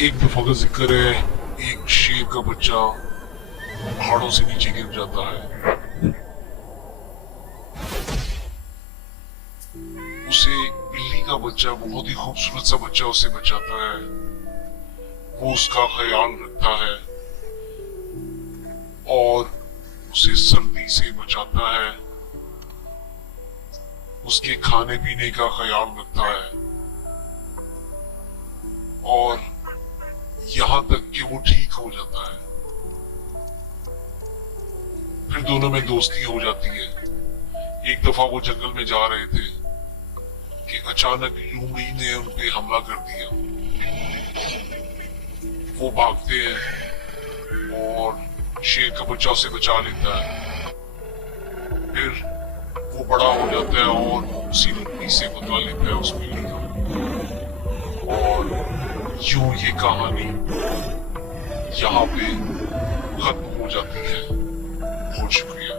एक दफा का जिक्र है, एक शेर का बच्चा पहाड़ों से नीचे गिर जाता है। उसे बिल्ली का बच्चा, बहुत ही खूबसूरत सा बच्चा, उसे बचाता है। वो उसका ख्याल रखता है और उसे सर्दी से बचाता है, उसके खाने पीने का ख्याल रखता है और यहाँ तक कि वो ठीक हो जाता है। फिर दोनों में दोस्ती हो जाती है। एक दफा वो जंगल में जा रहे थे कि अचानक लोमड़ी ने उन पे हमला कर दिया। वो भागते हैं और शेर का बच्चा उसे बचा लेता है। फिर वो बड़ा हो जाता है और उसी लोमड़ी से बदला लेता है उस बिल्ली का। और यूं ये कहानी यहाँ पे खत्म हो जाती है। बहुत शुक्रिया।